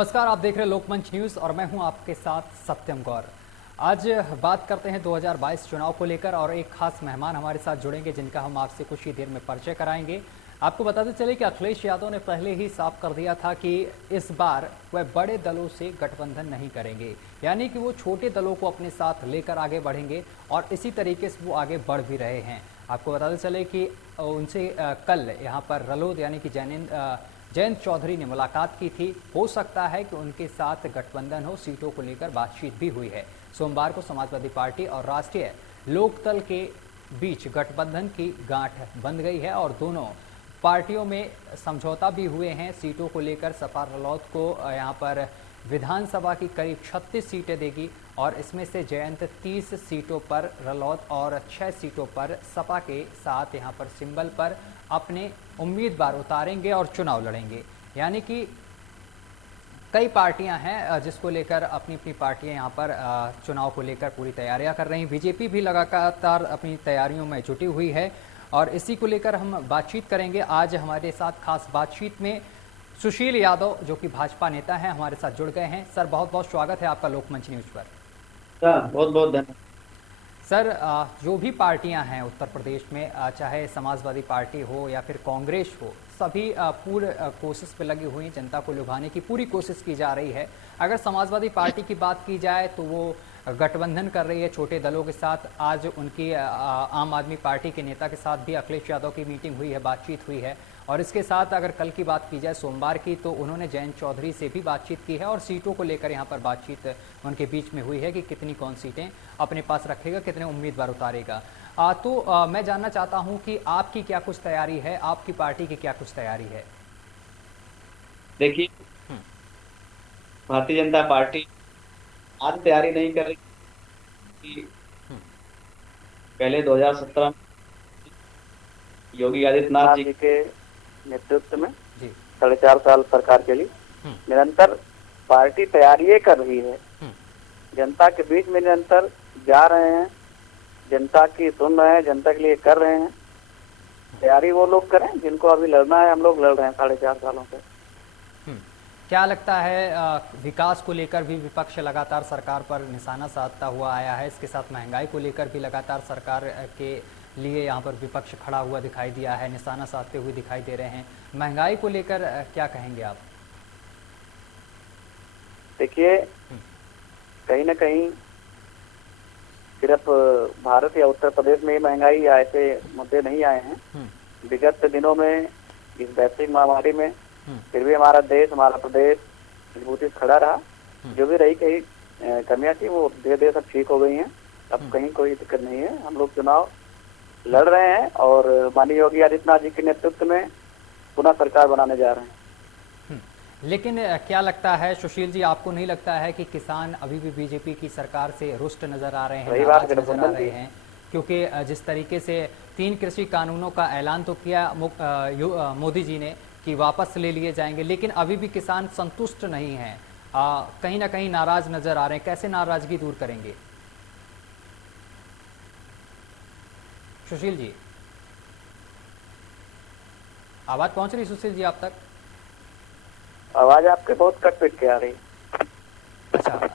नमस्कार, आप देख रहे हैं लोकमंच न्यूज़ और मैं हूं आपके साथ सत्यम गौर। आज बात करते हैं 2022 चुनाव को लेकर और एक खास मेहमान हमारे साथ जुड़ेंगे जिनका हम आपसे कुछ ही देर में परिचय कराएंगे। आपको बताते चले कि अखिलेश यादव ने पहले ही साफ कर दिया था कि इस बार वह बड़े दलों से गठबंधन नहीं करेंगे, यानी कि वो छोटे दलों को अपने साथ लेकर आगे बढ़ेंगे और इसी तरीके से वो आगे बढ़ भी रहे हैं। आपको बताते चले कि उनसे कल यहाँ पर रलोद यानी कि जयंत चौधरी ने मुलाकात की थी। हो सकता है कि उनके साथ गठबंधन हो, सीटों को लेकर बातचीत भी हुई है। सोमवार को समाजवादी पार्टी और राष्ट्रीय लोकदल के बीच गठबंधन की गांठ बंध गई है और दोनों पार्टियों में समझौता भी हुए हैं। सीटों को लेकर सपा रलौद को यहाँ पर विधानसभा की करीब 36 सीटें देगी और इसमें से जयंत 30 सीटों पर रलौद और 6 सीटों पर सपा के साथ यहाँ पर सिंबल पर अपने उम्मीदवार उतारेंगे और चुनाव लड़ेंगे। यानी कि कई पार्टियां हैं जिसको लेकर अपनी अपनी पार्टियां यहाँ पर चुनाव को लेकर पूरी तैयारियां कर रही हैं। बीजेपी भी लगातार अपनी तैयारियों में जुटी हुई है और इसी को लेकर हम बातचीत करेंगे। आज हमारे साथ खास बातचीत में सुशील यादव जो कि भाजपा नेता हैं हमारे साथ जुड़ गए हैं। सर, बहुत बहुत स्वागत है आपका लोकमंच न्यूज़ पर। बहुत बहुत धन्यवाद सर, जो भी पार्टियां हैं उत्तर प्रदेश में, चाहे समाजवादी पार्टी हो या फिर कांग्रेस हो, सभी पूरे कोशिश पे लगी हुई हैं। जनता को लुभाने की पूरी कोशिश की जा रही है। अगर समाजवादी पार्टी की बात की जाए तो वो गठबंधन कर रही है छोटे दलों के साथ। आज उनकी आम आदमी पार्टी के नेता के साथ भी अखिलेश यादव की मीटिंग हुई है, बातचीत हुई है। और इसके साथ अगर कल की बात की जाए सोमवार की, तो उन्होंने जयंत चौधरी से भी बातचीत की है और सीटों को लेकर यहाँ पर बातचीत उनके बीच में हुई है कि कितनी कौन सीटें अपने पास रखेगा, कितने उम्मीदवार उतारेगा। मैं जानना चाहता हूँ कि आपकी क्या कुछ तैयारी है, आपकी पार्टी की क्या कुछ तैयारी है। देखिए, भारतीय जनता पार्टी आज तैयारी नहीं कर रही कि पहले 2017 में योगी आदित्यनाथ जी के नेतृत्व में 4.5 साल सरकार चली। निरंतर पार्टी तैयारी कर रही है, जनता के बीच में निरंतर जा रहे हैं, जनता की सुन रहे हैं, जनता के लिए कर रहे हैं। तैयारी वो लोग करें जिनको अभी लड़ना है, हम लोग लड़ रहे हैं 4.5 सालों से। क्या लगता है, विकास को लेकर भी विपक्ष लगातार सरकार पर निशाना साधता हुआ आया है। इसके साथ महंगाई को लेकर भी लगातार सरकार के लिए यहाँ पर विपक्ष खड़ा हुआ दिखाई दिया है, निशाना साधते हुए दिखाई दे रहे हैं। महंगाई को लेकर क्या कहेंगे आप? देखिए, कहीं ना कहीं सिर्फ भारत या उत्तर प्रदेश में ही महंगाई या ऐसे मुद्दे नहीं आए हैं। विगत दिनों में इस वैश्विक महामारी में फिर भी हमारा देश, हमारा प्रदेश मजबूती से खड़ा रहा। जो भी रही कहीं कमियां थी वो धीरे धीरे सब ठीक हो गई हैं। अब कहीं कोई दिक्कत नहीं है। हम लोग चुनाव लड़ रहे हैं और माननीय योगी आदित्यनाथ जी के नेतृत्व में पुनः सरकार बनाने जा रहे हैं। लेकिन क्या लगता है सुशील जी, आपको नहीं लगता है कि किसान अभी भी बीजेपी की सरकार से रुष्ट नजर आ रहे हैं, नाराज नजर आ रहे हैं? क्योंकि जिस तरीके से 3 कृषि कानूनों का ऐलान तो किया मोदी जी ने कि वापस ले लिए जाएंगे, लेकिन अभी भी किसान संतुष्ट नहीं हैं, कहीं ना कहीं नाराज नजर आ रहे हैं। कैसे नाराजगी दूर करेंगे सुशील जी? आवाज पहुंच रही सुशील जी आप तक? आवाज आपके बहुत कट पिट के आ रही। अच्छा,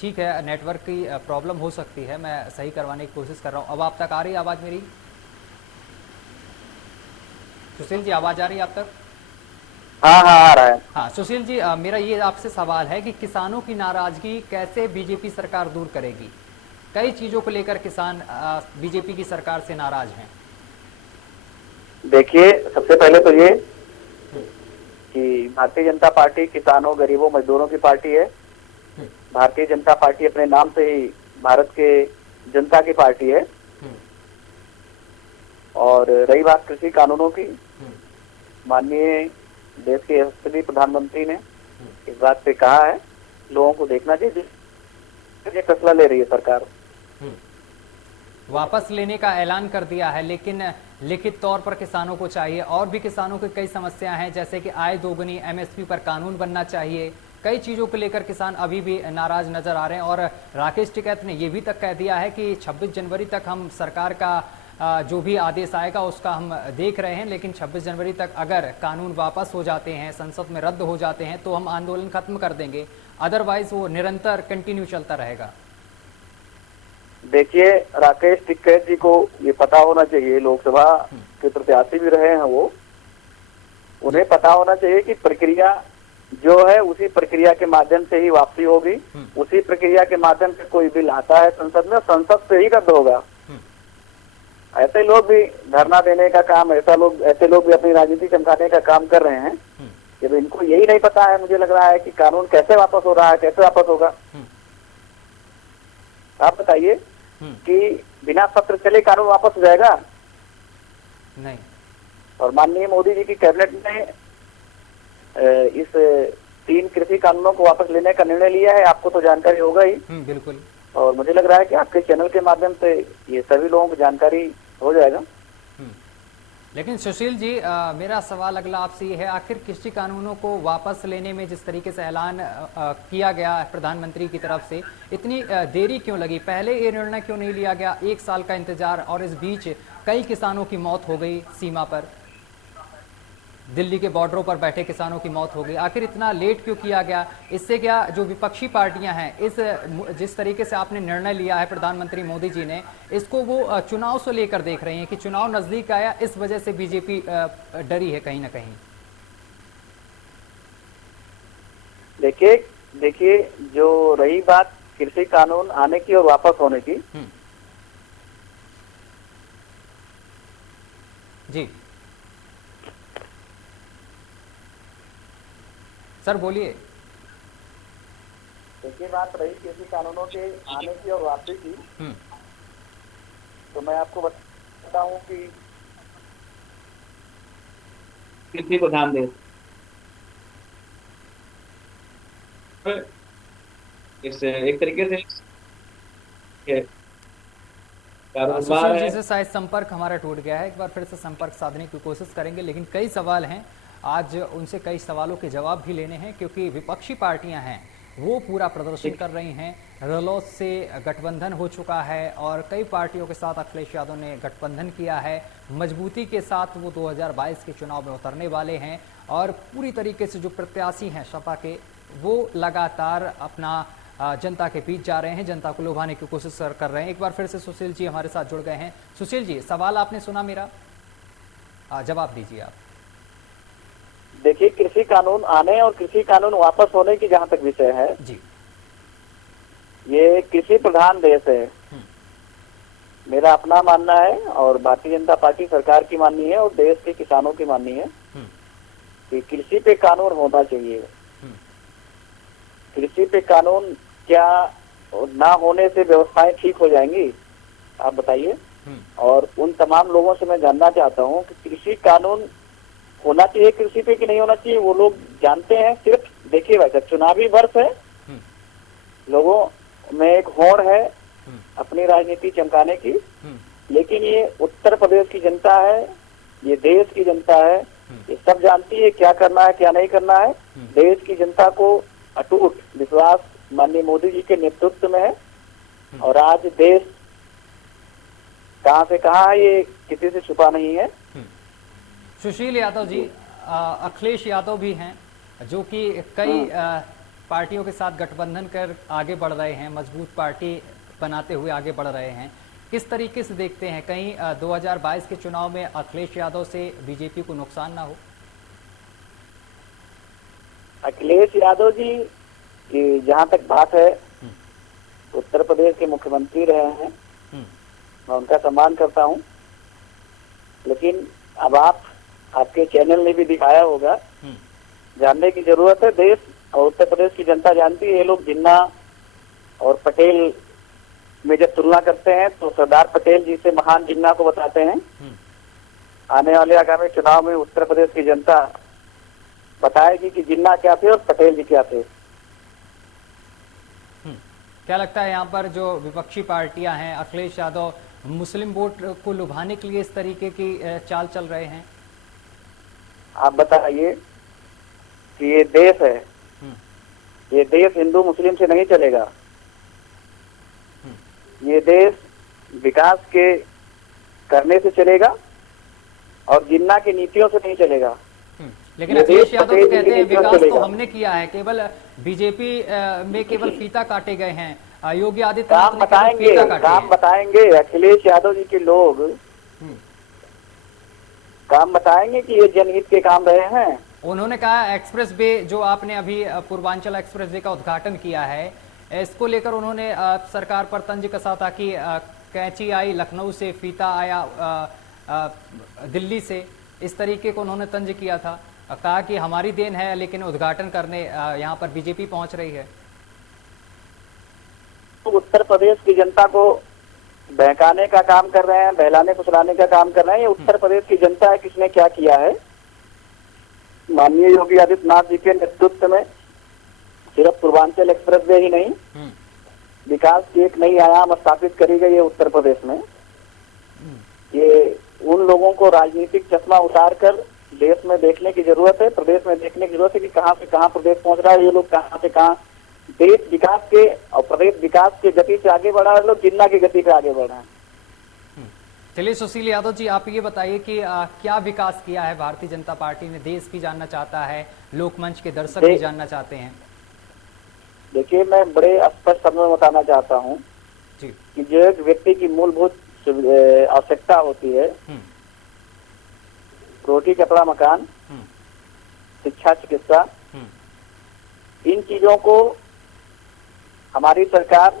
ठीक है, नेटवर्क की प्रॉब्लम हो सकती है, मैं सही करवाने की कोशिश कर रहा हूँ। अब आप तक आ रही है आवाज मेरी? सुशील जी, आवाज आ रही है आप तक? हाँ हाँ, आ रहा है। हाँ सुशील जी, मेरा ये आपसे सवाल है कि किसानों की नाराजगी कैसे बीजेपी सरकार दूर करेगी? कई चीजों को लेकर किसान बीजेपी की सरकार से नाराज हैं। देखिए, सबसे पहले तो ये कि भारतीय जनता पार्टी किसानों, गरीबों, मजदूरों की पार्टी है। भारतीय जनता पार्टी अपने नाम से ही भारत के जनता की पार्टी है। और रही बात कृषि कानूनों की, माननीय देश के यशस्वी प्रधानमंत्री ने इस बात पे कहा है, लोगों को देखना चाहिए, ये फैसला ले रही है सरकार। वापस लेने का ऐलान कर दिया है, लेकिन लिखित तौर पर किसानों को चाहिए। और भी किसानों की कई समस्याएं हैं, जैसे कि आय दोगुनी, एमएसपी पर कानून बनना चाहिए। कई चीजों को लेकर किसान अभी भी नाराज नजर आ रहे हैं। और राकेश टिकैत ने यह भी तक कह दिया है कि 26 जनवरी तक हम सरकार का जो भी आदेश आएगा उसका हम देख रहे हैं, लेकिन 26 जनवरी तक अगर कानून वापस हो जाते हैं, संसद में रद्द हो जाते हैं, तो हम आंदोलन खत्म कर देंगे, अदरवाइज वो निरंतर कंटिन्यू चलता रहेगा। देखिए, राकेश टिकैत जी को ये पता होना चाहिए, लोकसभा के प्रत्याशी भी रहे हैं वो, उन्हें पता होना चाहिए कि प्रक्रिया जो है उसी प्रक्रिया के माध्यम से ही वापसी होगी, उसी प्रक्रिया के माध्यम से कोई बिल आता है संसद में, संसद से ही रद्द होगा। ऐसे लोग भी धरना देने का काम, ऐसे लोग भी अपनी राजनीति चमकाने का काम कर रहे हैं कि इनको यही नहीं पता है, मुझे लग रहा है कि कानून कैसे वापस हो रहा है, कैसे वापस होगा। आप बताइए कि बिना सत्र चले कानून वापस हो जाएगा? नहीं। और माननीय मोदी जी की कैबिनेट ने इस 3 कृषि कानूनों को वापस लेने का निर्णय लिया है, आपको तो जानकारी होगा ही। बिल्कुल। और मुझे लग रहा है कि आपके चैनल के माध्यम से ये सभी लोगों को जानकारी हो जाएगा। लेकिन सुशील जी, मेरा सवाल अगला आपसे ये है, आखिर कृषि कानूनों को वापस लेने में जिस तरीके से ऐलान किया गया प्रधानमंत्री की तरफ से, इतनी देरी क्यों लगी? पहले ये निर्णय क्यों नहीं लिया गया? 1 साल का इंतजार, और इस बीच कई किसानों की मौत हो गई सीमा पर, दिल्ली के बॉर्डरों पर बैठे किसानों की मौत हो गई। आखिर इतना लेट क्यों किया गया? इससे क्या जो विपक्षी पार्टियां हैं, इस जिस तरीके से आपने निर्णय लिया है प्रधानमंत्री मोदी जी ने, इसको वो चुनाव से लेकर देख रही हैं कि चुनाव नजदीक आया, इस वजह से बीजेपी डरी है कहीं ना कहीं? देखिए, जो रही बात कृषि कानून आने की और वापस होने की, जी सर बोलिए। देखिए, बात रही कृषि कानूनों के आने की और वापसी की, तो मैं आपको बताता हूँ कि कृषि प्रधान देश, इस एक तरीके से सुशील जी से शायद संपर्क हमारा टूट गया है, एक बार फिर से संपर्क साधने की कोशिश करेंगे, लेकिन कई सवाल हैं आज, उनसे कई सवालों के जवाब भी लेने हैं, क्योंकि विपक्षी पार्टियां हैं वो पूरा प्रदर्शन कर रही हैं। रलोस से गठबंधन हो चुका है और कई पार्टियों के साथ अखिलेश यादव ने गठबंधन किया है, मजबूती के साथ वो 2022 के चुनाव में उतरने वाले हैं, और पूरी तरीके से जो प्रत्याशी हैं सपा के, वो लगातार अपना जनता के बीच जा रहे हैं, जनता को लुभाने की कोशिश कर रहे हैं। एक बार फिर से सुशील जी हमारे साथ जुड़ गए हैं। सुशील जी, सवाल आपने सुना मेरा, जवाब दीजिए आप। देखिए, कृषि कानून आने और कृषि कानून वापस होने की जहां तक विषय है जी, ये कृषि प्रधान देश है, मेरा अपना मानना है और भारतीय जनता पार्टी सरकार की माननी है और देश के किसानों की माननी है कि कृषि पे कानून होना चाहिए। कृषि पे कानून क्या ना होने से व्यवस्थाएं ठीक हो जाएंगी? आप बताइए। और उन तमाम लोगों से मैं जानना चाहता हूं कि कृषि कानून होना चाहिए कृषि पे कि नहीं होना चाहिए, वो लोग जानते हैं। सिर्फ देखिए भाई साहब, चुनावी वर्ष है, लोगों में एक होड़ है अपनी राजनीति चमकाने की, लेकिन ये उत्तर प्रदेश की जनता है, ये देश की जनता है, ये सब जानती है क्या करना है क्या नहीं करना है। देश की जनता को अटूट विश्वास माननीय मोदी जी के नेतृत्व में है, और आज देश कहां से कहां है ये किसी से छुपा नहीं है। सुशील यादव जी, अखिलेश यादव भी हैं जो कि कई पार्टियों के साथ गठबंधन कर आगे बढ़ रहे हैं, मजबूत पार्टी बनाते हुए आगे बढ़ रहे हैं, किस तरीके से देखते हैं कहीं 2022 के चुनाव में अखिलेश यादव से बीजेपी को नुकसान ना हो? अखिलेश यादव जी की जहां तक बात है, उत्तर प्रदेश के मुख्यमंत्री रहे हैं, मैं उनका सम्मान करता हूं, लेकिन अब आपके चैनल ने भी दिखाया होगा, जानने की जरूरत है। देश और उत्तर प्रदेश की जनता जानती है, ये लोग जिन्ना और पटेल में जब तुलना करते हैं तो सरदार पटेल जी से महान जिन्ना को बताते हैं। आने वाले आगामी चुनाव में उत्तर प्रदेश की जनता बताएगी कि जिन्ना क्या थे और पटेल जी क्या थे। क्या लगता है यहाँ पर जो विपक्षी पार्टियां हैं, अखिलेश यादव मुस्लिम वोट को लुभाने के लिए इस तरीके की चाल चल रहे हैं? आप बताइए कि ये देश है, ये देश हिंदू मुस्लिम से नहीं चलेगा। ये देश विकास के करने से चलेगा और जिन्ना की नीतियों से नहीं चलेगा। लेकिन ये अखिलेश देश यादव तो प्रत्येक कहते हैं इंडिविजुअल विकास तो चलेगा। हमने किया है, केवल बीजेपी में केवल फीता काटे गए हैं। योगी आदित्यनाथ काम ने केवल बताएंगे, फीता काटे काम हैं। बताएंगे अखिलेश यादव जी के लोग, हम्म। काम बताएंगे कि ये जनहित के काम रहे हैं। उन्होंने कहा एक्सप्रेस वे जो आपने अभी पूर्वांचल एक्सप्रेस वे का उद्घाटन किया है, इसको लेकर उन्होंने सरकार पर तंज कसा था कि कैंची आई लखनऊ से, फीता आया दिल्ली से, इस तरीके को उन्होंने तंज किया था। कहा कि हमारी देन है, लेकिन उद्घाटन करने यहाँ पर बीजेपी पहुंच रही है। तो उत्तर प्रदेश की जनता को बहकाने का काम कर रहे हैं, बहलाने फुसलाने का काम कर रहे हैं। ये उत्तर प्रदेश की जनता है, किसने क्या किया है। माननीय योगी आदित्यनाथ जी के नेतृत्व में सिर्फ पूर्वांचल एक्सप्रेस वे ही नहीं, विकास की एक नई आयाम स्थापित करी गई है उत्तर प्रदेश में। ये उन लोगों को राजनीतिक चश्मा उतार कर देश में देखने की जरूरत है, प्रदेश में देखने की जरूरत है कि कहाँ से कहाँ प्रदेश पहुंच रहा है। ये लोग कहाँ से कहाँ देश विकास के और प्रदेश विकास के गति से आगे बढ़ा है, लोग जिन्ना की गति पे आगे बढ़ रहे हैं। चलिए सुशील यादव जी, आप ये बताइए कि क्या विकास किया है भारतीय जनता पार्टी ने। देश भी जानना चाहता है, लोकमंच के दर्शक भी जानना चाहते हैं। देखिए, मैं बड़े स्पष्ट शब्दों में बताना चाहता हूँ कि जो एक व्यक्ति की मूलभूत आवश्यकता होती है, रोटी कपड़ा मकान, शिक्षा चिकित्सा, इन चीजों को हमारी सरकार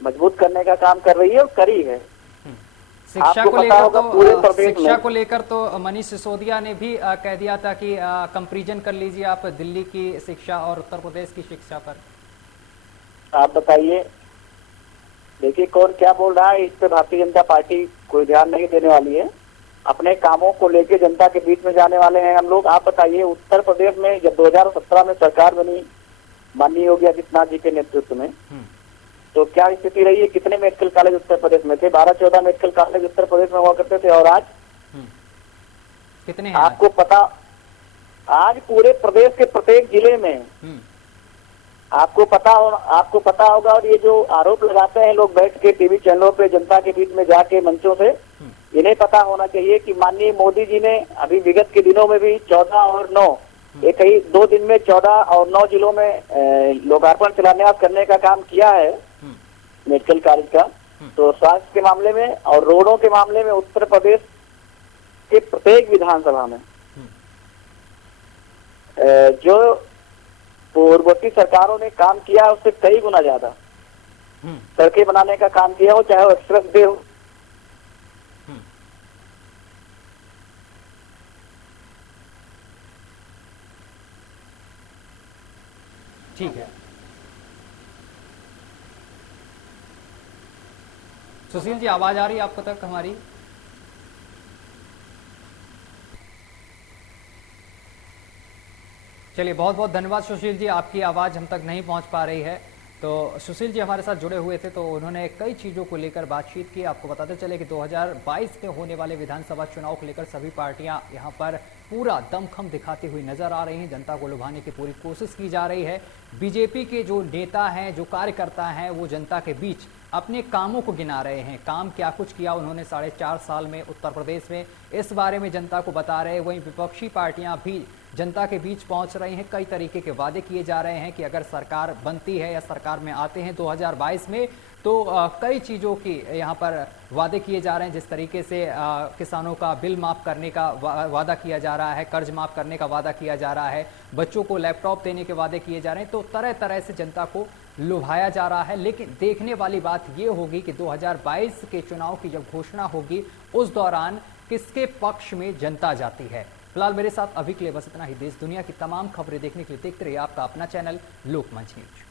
मजबूत करने का काम कर रही है और करी है। शिक्षा को लेकर तो मनीष सिसोदिया ने भी कह दिया था कि कंपैरिजन कर लीजिए आप दिल्ली की शिक्षा और उत्तर प्रदेश की शिक्षा पर। आप बताइए, देखिए कौन क्या बोल रहा है, इस पे भारतीय जनता पार्टी कोई ध्यान नहीं देने वाली है। अपने कामों को लेके जनता के बीच में जाने वाले हैं हम लोग। आप बताइए, उत्तर प्रदेश में जब 2017 में सरकार बनी माननीय योगी आदित्यनाथ जी के नेतृत्व में, तो क्या स्थिति रही है। कितने मेडिकल कॉलेज उत्तर प्रदेश में थे, 12-14 मेडिकल कॉलेज उत्तर प्रदेश में हुआ करते थे, और आज कितने हैं? आपको पता, आज पूरे प्रदेश के प्रत्येक जिले में आपको पता होगा। और ये जो आरोप लगाते हैं लोग बैठ के टीवी चैनलों पे जनता के बीच में जाके मंचों से, इन्हें पता होना चाहिए कि माननीय मोदी जी ने अभी विगत के दिनों में भी 14 और 9 एक ही 2 दिन में 14 और 9 जिलों में लोकार्पण शिलान्यास करने का काम किया है मेडिकल कॉलेज का। तो स्वास्थ्य के मामले में और रोडों के मामले में उत्तर प्रदेश के प्रत्येक विधानसभा में जो पूर्ववर्ती सरकारों ने काम किया है उससे कई गुना ज्यादा सड़कें बनाने का काम किया हो, चाहे वो एक्सप्रेस वे हो। ठीक है सुशील जी, आवाज आ रही है आपको तक हमारी? चलिए, बहुत बहुत धन्यवाद सुशील जी, आपकी आवाज हम तक नहीं पहुंच पा रही है। तो सुशील जी हमारे साथ जुड़े हुए थे, तो उन्होंने कई चीज़ों को लेकर बातचीत की। आपको बताते चले कि 2022 में होने वाले विधानसभा चुनाव को लेकर सभी पार्टियां यहां पर पूरा दमखम दिखाती हुई नजर आ रही हैं। जनता को लुभाने की पूरी कोशिश की जा रही है। बीजेपी के जो नेता हैं, जो कार्यकर्ता हैं, वो जनता के बीच अपने कामों को गिना रहे हैं। काम क्या कुछ किया उन्होंने 4.5 साल में उत्तर प्रदेश में, इस बारे में जनता को बता रहे हैं। वहीं विपक्षी पार्टियां भी जनता के बीच पहुंच रही हैं। कई तरीके के वादे किए जा रहे हैं कि अगर सरकार बनती है या सरकार में आते हैं 2022 में, तो कई चीज़ों की यहाँ पर वादे किए जा रहे हैं। जिस तरीके से किसानों का बिल माफ़ करने का वादा किया जा रहा है, कर्ज माफ़ करने का वादा किया जा रहा है, बच्चों को लैपटॉप देने के वादे किए जा रहे हैं। तो तरह तरह से जनता को लुभाया जा रहा है। लेकिन देखने वाली बात ये होगी कि 2022 के चुनाव की जब घोषणा होगी, उस दौरान किसके पक्ष में जनता जाती है। फिलहाल मेरे साथ अभी के लिए बस इतना ही। देश दुनिया की तमाम खबरें देखने के लिए देखते रहिए आपका अपना चैनल लोकमंच न्यूज।